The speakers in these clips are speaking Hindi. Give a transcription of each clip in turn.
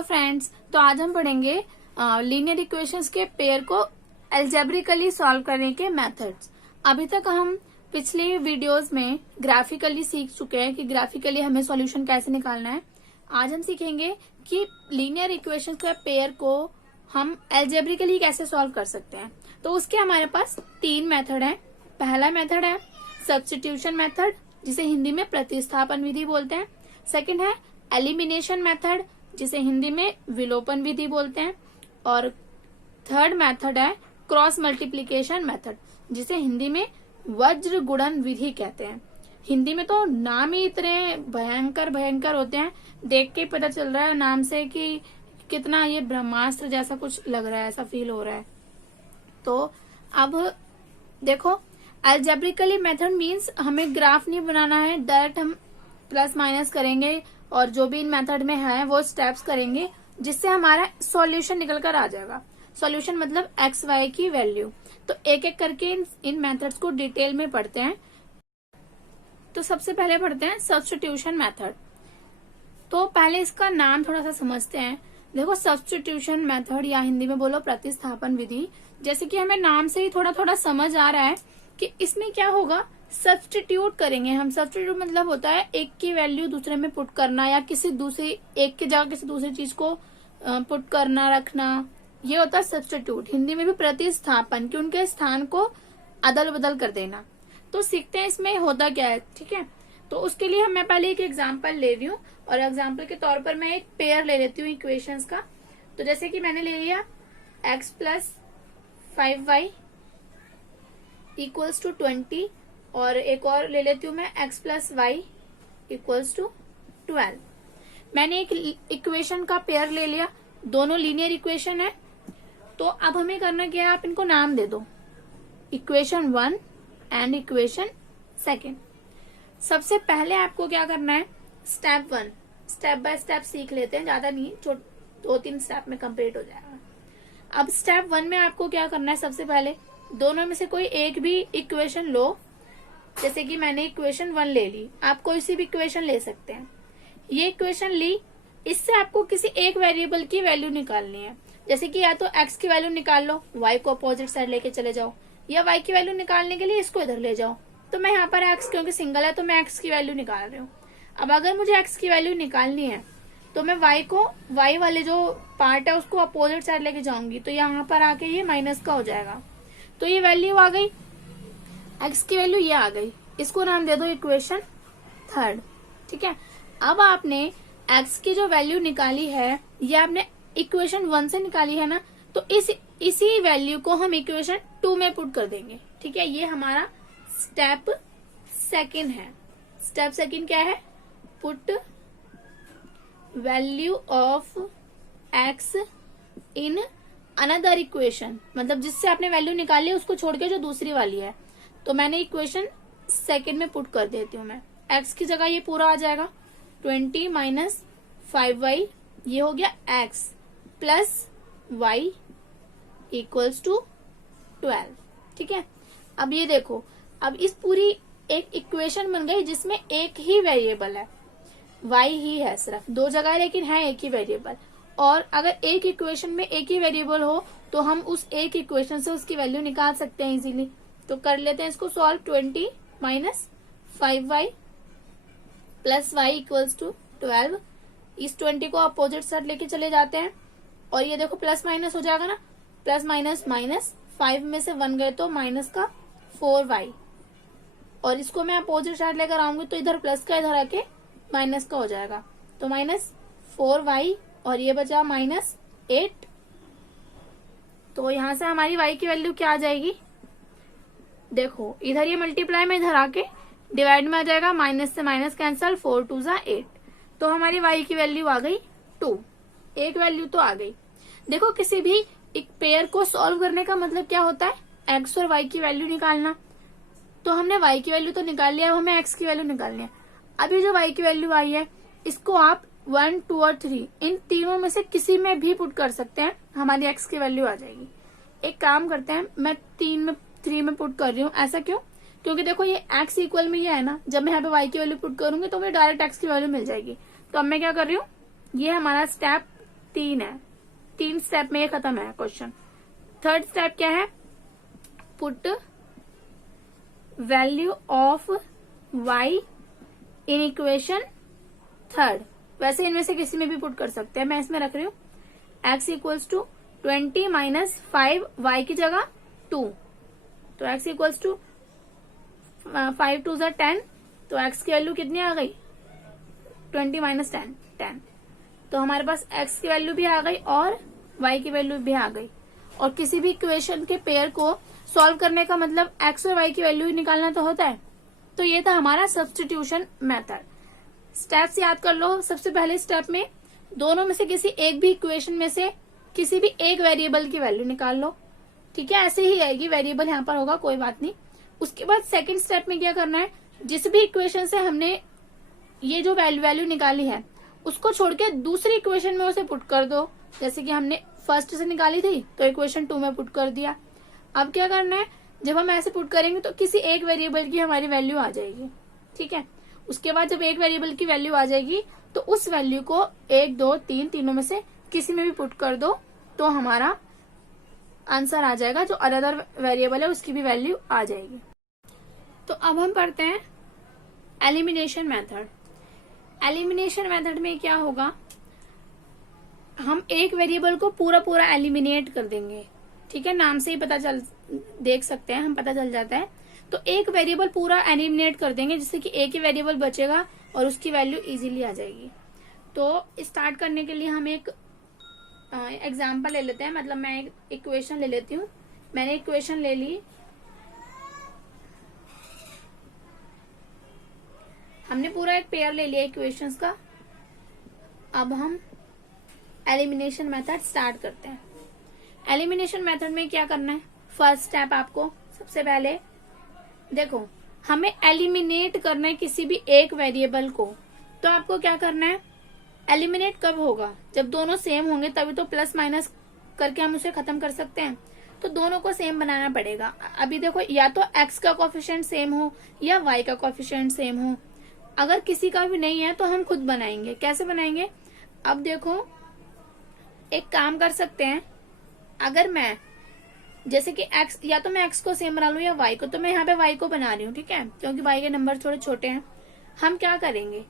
हेलो फ्रेंड्स, तो आज हम पढ़ेंगे लीनियर इक्वेशंस के पेयर को एल्जेब्रिकली सॉल्व करने के मेथड्स। अभी तक हम पिछले वीडियोस में ग्राफिकली सीख चुके हैं कि ग्राफिकली हमें सॉल्यूशन कैसे निकालना है। आज हम सीखेंगे कि लीनियर इक्वेशंस के पेयर को हम एल्जेब्रिकली कैसे सॉल्व कर सकते हैं। तो उसके हमारे पास तीन मेथड हैं। पहला मेथड है सब्स्टिट्यूशन मेथड, जिसे हिंदी में प्रतिस्थापन विधि बोलते हैं। सेकंड है एलिमिनेशन मेथड, जिसे हिंदी में विलोपन विधि बोलते हैं। और थर्ड मेथड है क्रॉस मल्टीप्लिकेशन मेथड, जिसे हिंदी में वज्र गुणन विधि कहते हैं। हिंदी में तो नाम ही इतने भयंकर होते हैं, देख के पता चल रहा है नाम से कि कितना ये ब्रह्मास्त्र जैसा कुछ लग रहा है, ऐसा फील हो रहा है। तो अब देखो, एल्जेब्रिकली मेथड मीन्स हमें ग्राफ नहीं बनाना है, डायरेक्ट हम प्लस माइनस करेंगे और जो भी इन मेथड में है वो स्टेप्स करेंगे, जिससे हमारा सॉल्यूशन निकल कर आ जाएगा। सॉल्यूशन मतलब एक्स वाई की वैल्यू। तो एक एक करके इन मेथड्स को डिटेल में पढ़ते हैं। तो सबसे पहले पढ़ते हैं सब्स्टिट्यूशन मेथड। तो पहले इसका नाम थोड़ा सा समझते हैं। देखो, सब्स्टिट्यूशन मेथड या हिंदी में बोलो प्रतिस्थापन विधि, जैसे कि हमें नाम से ही थोड़ा थोड़ा समझ आ रहा है कि इसमें क्या होगा, सब्स्टिट्यूट करेंगे हम। सब्स्टिट्यूट मतलब होता है एक की वैल्यू दूसरे में पुट करना, या किसी दूसरी एक की जगह किसी दूसरी चीज को पुट करना, रखना, ये होता है सब्स्टिट्यूट। हिंदी में भी प्रतिस्थापन, कि उनके स्थान को अदल बदल कर देना। तो सीखते हैं इसमें होता क्या है, ठीक है। तो उसके लिए मैं पहले एक एग्जाम्पल ले रही हूँ, और एग्जाम्पल के तौर पर मैं एक पेयर ले लेती हूँ इक्वेशंस का। तो जैसे कि मैंने ले लिया x plus 5y equals to 20, और एक और ले लेती हूँ मैं x plus y equals to 12। मैंने एक इक्वेशन का पेयर ले लिया, दोनों लीनियर इक्वेशन है। तो अब हमें करना क्या है, आप इनको नाम दे दो, इक्वेशन 1 एंड इक्वेशन 2। सबसे पहले आपको क्या करना है, स्टेप 1 स्टेप बाय स्टेप सीख लेते हैं, ज्यादा नहीं, 2-3 स्टेप में कंप्लीट हो जाएगा। अब स्टेप 1 में आपको क्या करना है, सबसे पहले दोनों में से कोई एक भी इक्वेशन लो। जैसे कि मैंने इक्वेशन 1 ले ली, आप कोई सी भी इक्वेशन ले सकते हैं। ये इक्वेशन ली, इससे आपको किसी एक वेरिएबल की वैल्यू निकालनी है। जैसे कि या तो x की वैल्यू निकाल लो, y को अपोजिट साइड लेके चले जाओ, या y की वैल्यू निकालने के लिए इसको इधर ले जाओ। तो मैं यहाँ पर x, क्योंकि सिंगल है तो मैं x की वैल्यू निकाल रही हूँ। अब अगर मुझे x की वैल्यू निकालनी है तो मैं y वाले जो पार्ट है उसको अपोजिट साइड लेके जाऊंगी, तो यहाँ पर आके ये माइनस का हो जाएगा। तो ये वैल्यू आ गई, x की वैल्यू ये आ गई, इसको नाम दे दो इक्वेशन 3, ठीक है। अब आपने x की जो वैल्यू निकाली है, ये आपने इक्वेशन 1 से निकाली है ना, तो इसी वैल्यू को हम इक्वेशन 2 में पुट कर देंगे, ठीक है। ये हमारा स्टेप 2 है। स्टेप 2 क्या है, put value of x in another equation, मतलब जिससे आपने वैल्यू निकाली है उसको छोड़ के जो दूसरी वाली है। तो मैंने इक्वेशन 2 में पुट कर देती हूँ मैं। x की जगह ये पूरा आ जाएगा 20 माइनस 5y, ये हो गया x plus y equals to 12, ठीक है। अब ये देखो, अब इस पूरी एक इक्वेशन बन गई जिसमें एक ही वेरिएबल है, y ही है, सिर्फ 2 जगह लेकिन है एक ही वेरिएबल। और अगर एक इक्वेशन में एक ही वेरिएबल हो तो हम उस एक इक्वेशन से उसकी वैल्यू निकाल सकते हैं इजीली। तो कर लेते हैं इसको solve. 20 minus 5y plus y equals to 12। इस 20 को अपोजिट साइड लेके चले जाते हैं, और ये देखो प्लस माइनस हो जाएगा ना, प्लस माइनस माइनस, 5 में से 1 गए तो माइनस का 4y, और इसको मैं अपोजिट साइड लेकर आऊंगी तो इधर प्लस का इधर आके माइनस का हो जाएगा। तो माइनस 4y, और ये बचा माइनस 8। तो यहां से हमारी y की वैल्यू क्या आ जाएगी, देखो इधर ये मल्टीप्लाई में इधर आके डिवाइड में आ जाएगा, माइनस से माइनस कैंसल, 4 2 जा 8। तो हमारी y की वैल्यू आ गई 2, एक वैल्यू तो आ गई। देखो, किसी भी एक पेयर को सॉल्व करने का मतलब क्या होता है, x और y की वैल्यू निकालना। तो हमने y की वैल्यू तो निकाल लिया, अब हमें x की वैल्यू निकालनी है। अभी जो y की वैल्यू आई है, इसको आप 1, 2 और 3 इन तीनों में से किसी में भी पुट कर सकते हैं, हमारी x की वैल्यू आ जाएगी। एक काम करते हैं, मैं 3 में पुट कर रही हूँ। ऐसा क्यों, क्योंकि देखो ये x इक्वल में ये है ना, जब मैं यहाँ पे y की वैल्यू पुट करूंगी तो मुझे डायरेक्ट x की वैल्यू मिल जाएगी। तो अब मैं क्या कर रही हूँ, ये हमारा स्टेप 3 है। 3 स्टेप में ये खत्म है क्वेश्चन। थर्ड स्टेप क्या है? Put value of y in equation third. वैसे इनमें से किसी में भी पुट कर सकते हैं, मैं इसमें रख रही हूँ x equals to 20 minus 5 y की जगह 2, तो x इक्वल्स टू 5 2 ज़ा 10, तो x की वैल्यू कितनी आ गई? 20 माइनस 10। तो हमारे पास x की वैल्यू भी आ गई और y की वैल्यू भी आ गई। और किसी भी इक्वेशन के पेयर को सॉल्व करने का मतलब x और y की वैल्यू ही निकालना तो होता है। तो ये था हमारा सब्स्टिट्यूशन मेथड। स्टेप्स याद कर लो। सबसे पहले स्टेप में दोनों में से किसी एक भी इक्वेशन में से किसी भी एक वेरिएबल की वैल्यू निकाल लो, ठीक है, ऐसे ही आएगी, वेरिएबल यहाँ पर होगा, कोई बात नहीं। उसके बाद सेकंड स्टेप में क्या करना है, जिस भी इक्वेशन से हमने ये जो वैल्यू निकाली है उसको छोड़ के दूसरी इक्वेशन में उसे पुट कर दो। जैसे कि हमने फर्स्ट से निकाली थी तो इक्वेशन 2 में पुट कर दिया। अब क्या करना है, जब हम ऐसे पुट करेंगे तो किसी एक वेरिएबल की हमारी वैल्यू आ जाएगी, ठीक है। उसके बाद जब एक वेरिएबल की वैल्यू आ जाएगी तो उस वैल्यू को 1 2 3 तीनों में से किसी में भी पुट कर दो तो हमारा आंसर आ जाएगा। जो अदर वेरिएबल है उसकी भी वैल्यू आ जाएगी। तो अब हम पढ़ते हैं एलिमिनेशन मेथड। एलिमिनेशन मेथड में क्या होगा, हम एक वेरिएबल को पूरा एलिमिनेट कर देंगे, ठीक है। नाम से ही पता चल देख सकते हैं हम, पता चल जाता है। तो एक वेरिएबल पूरा एलिमिनेट कर देंगे जिससे कि एक ही वेरिएबल बचेगा और उसकी वैल्यू इजीली आ जाएगी। तो स्टार्ट करने के लिए हम एक एग्जाम्पल ले लेते हैं, मतलब मैं एक इक्वेशन ले लेती हूँ। मैंने इक्वेशन ले ली, हमने पूरा एक पेयर ले लिया इक्वेशंस का। अब हम एलिमिनेशन मेथड स्टार्ट करते हैं। एलिमिनेशन मेथड में क्या करना है, फर्स्ट स्टेप आपको सबसे पहले देखो, हमें एलिमिनेट करना है किसी भी एक वेरिएबल को। तो आपको क्या करना है, एलिमिनेट कब होगा, जब दोनों सेम होंगे, तभी तो प्लस माइनस करके हम उसे खत्म कर सकते हैं। तो दोनों को सेम बनाना पड़ेगा। अभी देखो, या तो x का कोफिशिएंट सेम हो या y का कोफिशिएंट सेम हो। अगर किसी का भी नहीं है तो हम खुद बनाएंगे। कैसे बनाएंगे, अब देखो एक काम कर सकते हैं, अगर मैं जैसे कि x, या तो मैं x को सेम बना लूं या y को, तो मैं यहाँ पे y को बना रही हूँ, ठीक है, क्योंकि y के नंबर थोड़े छोटे हैं। हम क्या करेंगे,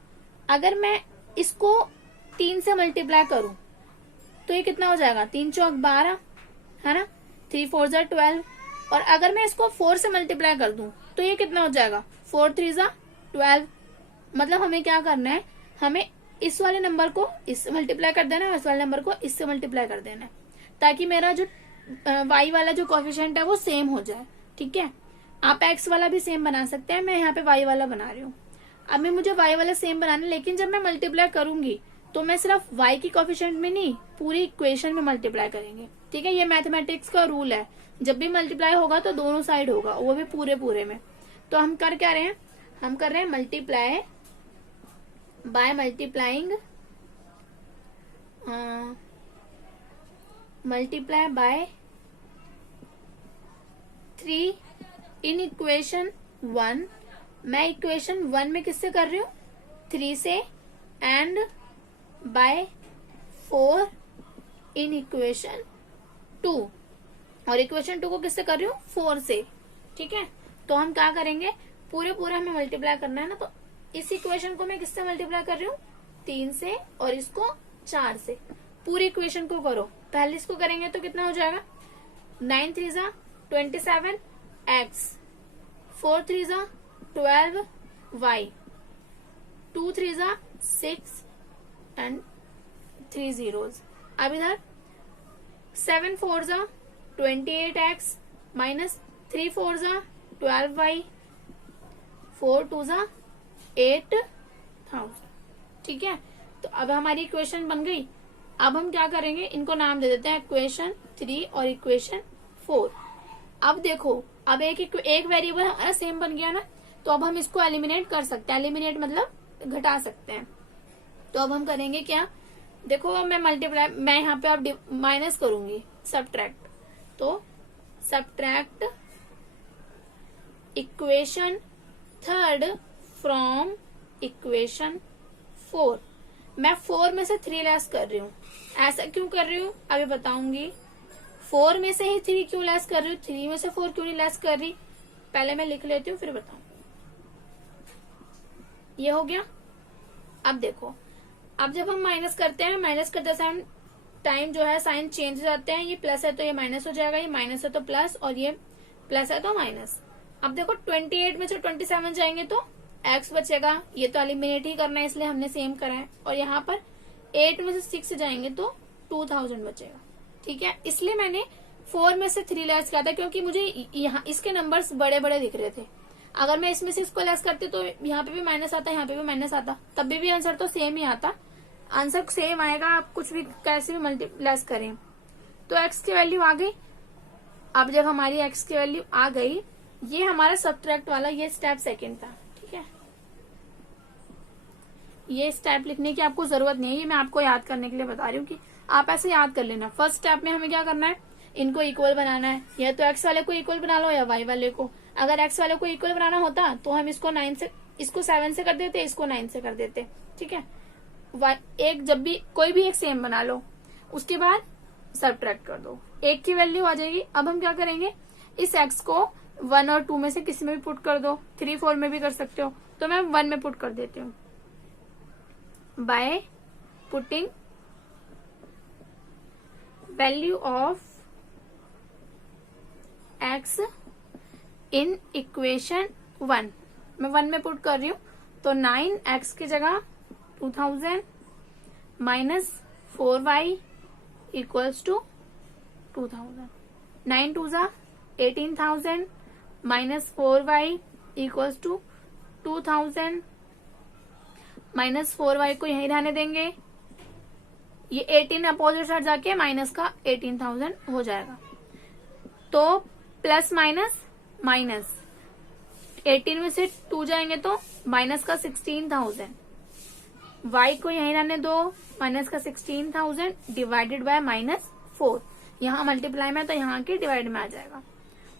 अगर मैं इसको 3 से मल्टीप्लाई करूं तो ये कितना हो जाएगा, 3 चौक 12 है ना, 3 4 ज़ा 12। और अगर मैं इसको 4 से मल्टीप्लाई कर दूं तो ये कितना हो जाएगा, 4 3 ज़ा 12। मतलब हमें क्या करना है, हमें इस वाले नंबर को इससे मल्टीप्लाई कर देना है, इस वाले नंबर को इससे मल्टीप्लाई कर देना है, ताकि मेरा जो y वाला जो कोफिशिएंट है वो सेम हो जाए, ठीक है। आप x वाला भी सेम बना सकते हैं, मैं यहाँ पे y वाला बना रही हूँ। अब मैं मुझे y वाला सेम बनाना है, लेकिन जब मैं मल्टीप्लाई करूंगी तो मैं सिर्फ y की कोफिशिएंट में नहीं, पूरी इक्वेशन में मल्टीप्लाई करेंगे, ठीक है। ये मैथमेटिक्स का रूल है, जब भी मल्टीप्लाई होगा तो दोनों साइड होगा, वो भी पूरे में। तो हम कर क्या रहे हैं, हम कर रहे हैं multiply by multiplying, multiply by 3 in equation 1। मैं इक्वेशन 1 में किससे कर रही हूँ, 3 से, एंड बाय 4 इन इक्वेशन 2, और इक्वेशन 2 को किससे कर रही हूँ, 4 से, ठीक है। तो हम क्या करेंगे, पूरा हमें मल्टीप्लाई करना है ना, तो इस इक्वेशन को मैं किससे मल्टीप्लाई कर रही हूँ, 3 से, और इसको 4 से। पूरी इक्वेशन को करो, पहले इसको करेंगे तो कितना हो जाएगा, 9 3 ज़ा 27 x, 4 3 ज़ा 12 y, 2 3 ज़ा 6 एंड 3 zeros। अब इधर 7 4 ज़ा 28 x माइनस 3 4 ज़ा 12 y, 4 2 ज़ा 8000, ठीक है। तो अब हमारी इक्वेशन बन गई। अब हम क्या करेंगे, इनको नाम दे देते हैं इक्वेशन 3 और इक्वेशन 4। अब देखो, अब एक वेरिएबल हमारा सेम बन गया ना, तो अब हम इसको एलिमिनेट कर सकते हैं। एलिमिनेट मतलब घटा सकते हैं। तो अब हम करेंगे क्या, देखो अब मैं यहाँ पे अब माइनस करूंगी, सब्ट्रैक्ट। तो सब्ट्रैक्ट इक्वेशन 3 फ्रॉम इक्वेशन 4। मैं 4 में से 3 लेस कर रही हूँ। ऐसा क्यों कर रही हूँ अभी बताऊंगी। 4 में से ही 3 क्यों लेस कर रही हूँ, 3 में से 4 क्यों नहीं लेस कर रही, पहले मैं लिख लेती हूँ फिर बताऊँ। ये हो गया। अब देखो, अब जब हम माइनस करते हैं, माइनस करते समय टाइम जो है साइन चेंज हो जाते हैं। ये प्लस है तो ये माइनस हो जाएगा, ये माइनस है तो प्लस, और ये प्लस है तो माइनस। अब देखो 28 में से 27 जाएंगे तो x बचेगा। ये तो एलिमिनेट ही करना है इसलिए हमने सेम करा है। और यहाँ पर 8 में से 6 जाएंगे तो 2000 बचेगा। ठीक है, इसलिए मैंने 4 में से 3 लेस किया था क्योंकि मुझे यहाँ इसके नंबर्स बड़े बड़े दिख रहे थे। अगर मैं इसमें से इसको लेस करती तो यहाँ पे भी माइनस आता, यहाँ पे भी माइनस आता, तब भी आंसर तो सेम ही आता। आंसर सेम आएगा, आप कुछ भी कैसे भी मल्टीप्लेस करें। तो x की वैल्यू आ गई। अब जब हमारी x की वैल्यू आ गई, ये हमारा सब्ट्रैक्ट वाला ये स्टेप सेकंड था। ठीक है, ये स्टेप लिखने की आपको जरूरत नहीं है, ये मैं आपको याद करने के लिए बता रही हूँ कि आप ऐसे याद कर लेना। फर्स्ट स्टेप में हमें क्या करना है, इनको इक्वल बनाना है। या तो x वाले को इक्वल बना लो या y वाले को। अगर x वाले को इक्वल बनाना होता तो हम इसको 7 से कर देते, इसको 9 से कर देते। ठीक है, एक जब भी कोई भी एक सेम बना लो, उसके बाद सब्ट्रैक्ट कर दो, 8 की वैल्यू आ जाएगी। अब हम क्या करेंगे, इस x को 1 और 2 में से किसी में भी पुट कर दो, 3 4 में भी कर सकते हो, तो मैं 1 में पुट कर देती हूँ। By putting value of x in equation 1, मैं 1 में पुट कर रही हूँ। तो 9x की जगह 2000 माइनस 4y इक्वल्स टू 2000। 9 2 जा 18,000 minus 4y equals to 2000। Minus 4y को यहीं रहने देंगे, ये 18 अपोजिट साइड जाके माइनस का 18,000 हो जाएगा। तो प्लस माइनस माइनस, 18 में से 2 जाएंगे तो माइनस का 16,000। y को यहीं रहने दो, माइनस का 16,000 डिवाइडेड बाय -4। यहाँ मल्टीप्लाई में तो यहाँ के डिवाइड में आ जाएगा।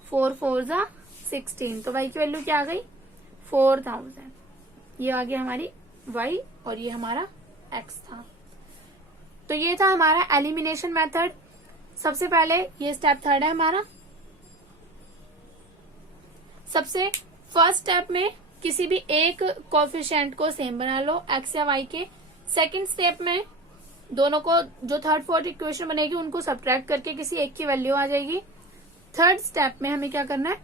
4 4 जा 16, तो y की वैल्यू क्या आ गई 4000। ये आ गया हमारी y और ये हमारा x था। तो ये था हमारा एलिमिनेशन मेथड। सबसे पहले ये स्टेप थर्ड है हमारा। सबसे फर्स्ट स्टेप में किसी भी एक कोएफिशिएंट को सेम बना लो x या y के। सेकंड स्टेप में दोनों को जो थर्ड फोर्थ इक्वेशन बनेगी उनको सब्ट्रैक्ट करके किसी एक की वैल्यू आ जाएगी। थर्ड स्टेप में हमें क्या करना है,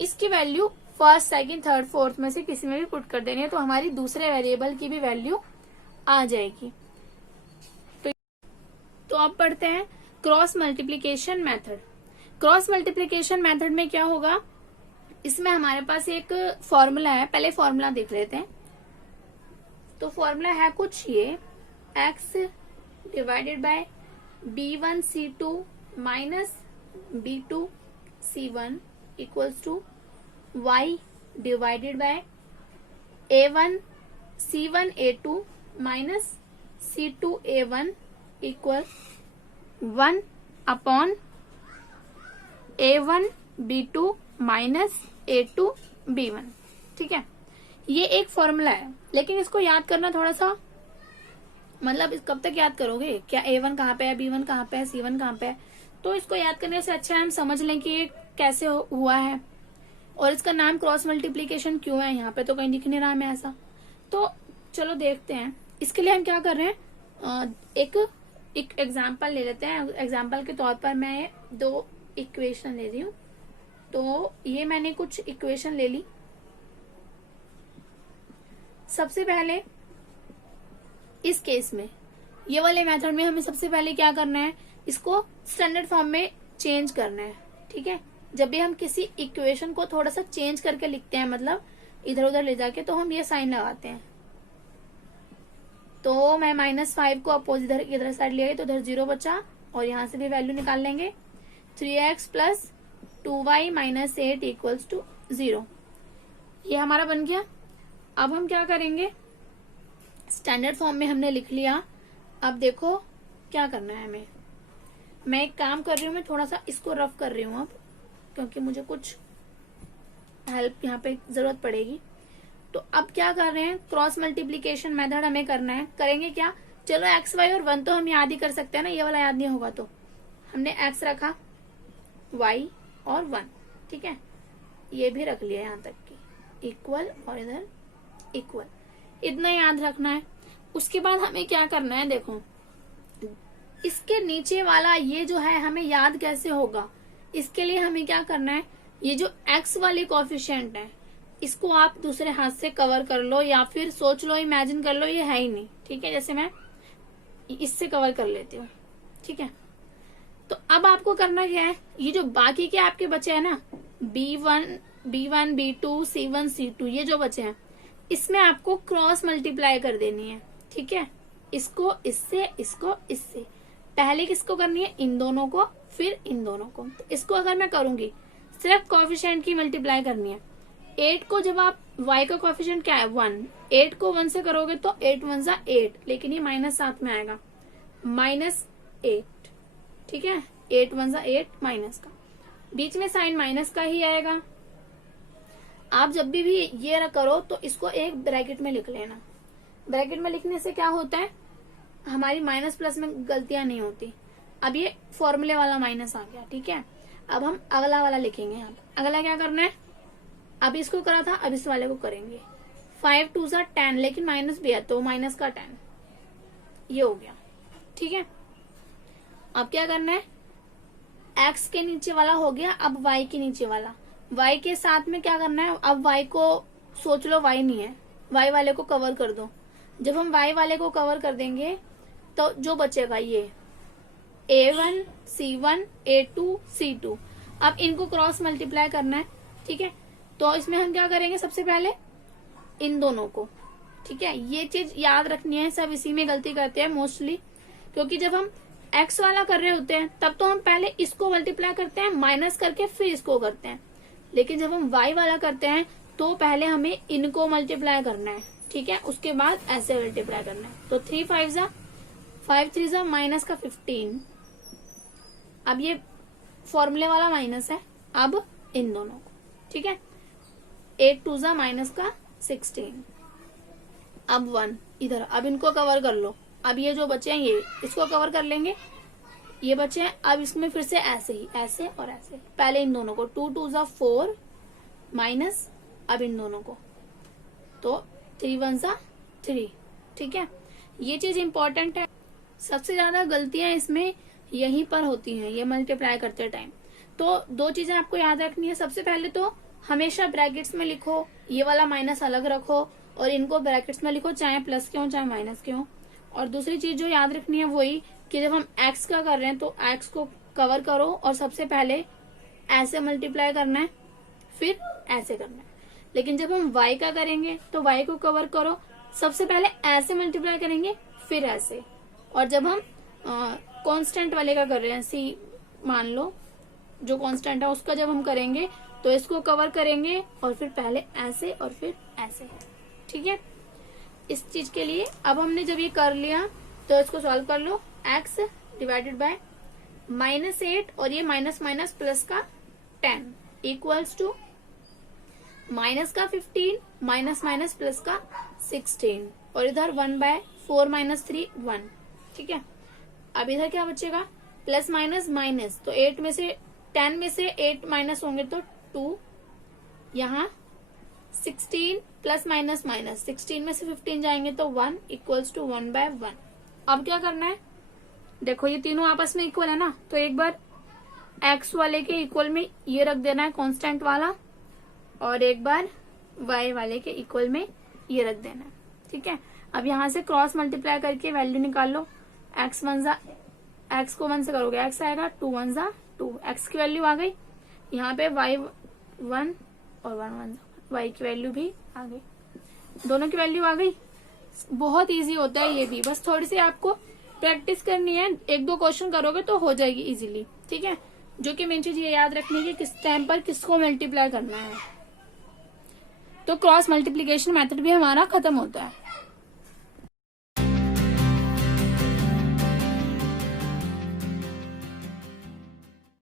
इसकी value first second third fourth में से किसी में भी पुट कर देनी है, तो हमारी दूसरे वेरिएबल की भी वैल्यू आ जाएगी। तो अब पढ़ते हैं cross multiplication method. Cross multiplication method में क्या होगा, इसमें हमारे पास एक फॉर्मूला है। पहले फॉर्मूला देख लेते हैं। तो फॉर्मूला है कुछ ये, x divided by b1c2 minus b2c1 equals to y divided by a1 c1 a2 minus c2 a1 equal 1 upon a1 b2 minus a2 b1। ठीक है, ये एक फॉर्मूला है, लेकिन इसको याद करना थोड़ा सा, मतलब कब तक याद करोगे, क्या a1 कहाँ पे है, b1 कहाँ पे है, c1 कहाँ पे है। तो इसको याद करने से अच्छा है हम समझ लें कि ये कैसे हुआ है और इसका नाम क्रॉस मल्टीप्लीकेशन क्यों है। यहाँ पे तो कहीं दिख नहीं रहा हमें ऐसा। तो चलो देखते हैं। इसके लिए हम क्या कर रहे हैं, एक एग्जाम्पल ले लेते हैं। एग्जाम्पल के तौर पर मैं 2 इक्वेशन ले रही हूँ। तो ये मैंने कुछ इक्वेशन ले ली। सबसे पहले इस केस में, ये वाले मेथड में हमें सबसे पहले क्या करना है, इसको स्टैंडर्ड फॉर्म में चेंज करना है। ठीक है, जब भी हम किसी इक्वेशन को थोड़ा सा चेंज करके लिखते हैं, मतलब इधर उधर ले जाके, तो हम ये साइन लगाते हैं। तो मैं -5 को अपोजिट इधर साइड ले गई तो इधर 0 बचा, और यहां से भी वैल्यू निकाल लेंगे। 3x plus 2y minus 8 equals to 0। ये हमारा बन गया। अब हम क्या करेंगे, स्टैंडर्ड फॉर्म में हमने लिख लिया। अब देखो क्या करना है हमें। मैं एक काम कर रही हूँ, मैं थोड़ा सा इसको रफ कर रही हूँ अब, क्योंकि मुझे कुछ हेल्प यहाँ पे जरूरत पड़ेगी। तो अब क्या कर रहे हैं, क्रॉस मल्टीप्लीकेशन मेथड हमें करना है। करेंगे क्या, चलो एक्स वाई और 1 तो हम याद ही कर सकते हैं ना, ये वाला याद नहीं होगा तो हमने एक्स रखा, वाई और 1, ठीक है, ये भी रख लिया यहाँ तक की इक्वल और इधर इक्वल, इतना याद रखना है। उसके बाद हमें क्या करना है, देखो इसके नीचे वाला ये जो है हमें याद कैसे होगा, इसके लिए हमें क्या करना है, ये जो x वाले कोफिशिएंट है इसको आप दूसरे हाथ से कवर कर लो या फिर सोच लो, इमेजिन कर लो ये है ही नहीं, ठीक है, जैसे मैं इससे कवर कर लेती हूँ, ठीक है। तो अब आपको करना क्या है, ये जो बाकी के आपके बचे हैं ना B1, B2, C1, C2, ये जो बचे हैं इसमें आपको क्रॉस मल्टीप्लाई कर देनी है, ठीक है, इसको इससे, इसको इससे। पहले किसको करनी है, इन दोनों को, फिर इन दोनों को। तो इसको अगर मैं करूंगी सिर्फ कोफिशिएंट की मल्टीप्लाई करनी है। 8 को जब आप y का कोफिशिएंट क्या है 1, 8 को 1 से करोगे तो 8 1 जा 8, लेकिन ये माइनस साथ में आएगा, -8, ठीक है, 8 1 जा 8 माइनस का, बीच में साइन माइनस का ही आएगा। आप जब भी ये करो तो इसको एक ब्रैकेट में लिख लेना। ब्रैकेट में लिखने से क्या होता है, हमारी माइनस प्लस में गलतियां नहीं होती। अब ये फॉर्मूले वाला माइनस आ गया, ठीक है। अब हम अगला वाला लिखेंगे यहाँ पे। अगला क्या करना है, अब इसको करा था, अब इस वाले को करेंगे। 5 2 जा 10, लेकिन माइनस भी है तो माइनस का 10, ये हो गया, ठीक है। अब क्या करना है, x के नीचे वाला हो गया, अब y के नीचे वाला। y के साथ में क्या करना है, अब y को सोच लो y नहीं है, y वाले को कवर कर दो। जब हम y वाले को कवर कर देंगे तो जो बचेगा ये A1, C1, A2, C2। अब इनको क्रॉस मल्टीप्लाई करना है, ठीक है। तो इसमें हम क्या करेंगे, सबसे पहले इन दोनों को, ठीक है, ये चीज याद रखनी है। सब इसी में गलती करते हैं मोस्टली, क्योंकि जब हम x वाला कर रहे होते हैं तब तो हम पहले इसको मल्टीप्लाई करते हैं माइनस करके, फिर इसको करते हैं। लेकिन जब हम y वाला करते हैं तो पहले हमें इनको मल्टीप्लाई करना है, ठीक है, उसके बाद ऐसे मल्टीप्लाई करना है। तो 3 5 जा 5 3 जा माइनस का 15। अब ये फॉर्मूले वाला माइनस है, अब इन दोनों को, ठीक है, 8 2 जा माइनस का 16। अब 1 इधर, अब इनको कवर कर लो। अब ये जो बचे हैं ये इसको कवर कर लेंगे, ये बचे हैं। अब इसमें फिर से ऐसे ही, ऐसे और ऐसे, पहले इन दोनों को 2 2 जा 4 माइनस, अब इन दोनों को तो 3 1 जा 3, ठीक है। ये चीज इंपॉर्टेंट है, सबसे ज्यादा गलतियां इसमें यहीं पर होती हैं, ये मल्टीप्लाई करते टाइम। तो दो चीजें आपको याद रखनी है, सबसे पहले तो हमेशा ब्रैकेट्स में लिखो, ये वाला माइनस अलग रखो और इनको ब्रैकेट्स में लिखो, चाहे प्लस के हो चाहे माइनस के हो। और दूसरी चीज जो याद रखनी है वही कि जब हम x का कर रहे हैं तो x को कवर करो और सबसे पहले ऐसे मल्टीप्लाई करना है, फिर ऐसे करना है। लेकिन जब हम y का करेंगे तो y को कवर करो, सबसे पहले ऐसे मल्टीप्लाई करेंगे फिर ऐसे। और जब हम कांस्टेंट वाले का कर रहे हैं, सी मान लो जो कांस्टेंट है उसका जब हम करेंगे तो इसको कवर करेंगे और फिर पहले ऐसे और फिर ऐसे, ठीक है। इस चीज के लिए अब हमने जब ये कर लिया तो इसको सॉल्व कर लो। x डिवाइडेड बाय -8 और ये माइनस माइनस प्लस का 10 इक्वल्स टू माइनस का 15 माइनस माइनस प्लस का 16 और इधर 1/4 - 3 1, ठीक है। अब इधर क्या बचेगा, प्लस माइनस माइनस, तो 8 में से 10 में से 8 माइनस होंगे तो 2, यहाँ 16 प्लस माइनस माइनस, 16 में से 15 जाएंगे तो 1 इक्वल्स टू 1/1। अब क्या करना है, देखो ये तीनों आपस में इक्वल है ना, तो एक बार x वाले के इक्वल में ये रख देना है कांस्टेंट वाला, और एक बार y वाले के इक्वल में ये रख देना है, ठीक है। अब यहाँ से क्रॉस मल्टीप्लाई करके वैल्यू निकाल लो। x 1 जा, x को 1 से करोगे x आएगा, 2 1 जा 2, x की वैल्यू आ गई। यहाँ पे y 1 और 1 1 y की वैल्यू भी आ गई, दोनों की वैल्यू आ गई। बहुत इजी होता है ये भी, बस थोड़ी सी आपको प्रैक्टिस करनी है, 1-2 क्वेश्चन करोगे तो हो जाएगी इजीली, ठीक है। जो कि मेन चीज ये याद रखनी है कि किस टाइम पर किसको मल्टीप्लाई करना है। तो क्रॉस मल्टीप्लीकेशन मेथड भी हमारा खत्म होता है।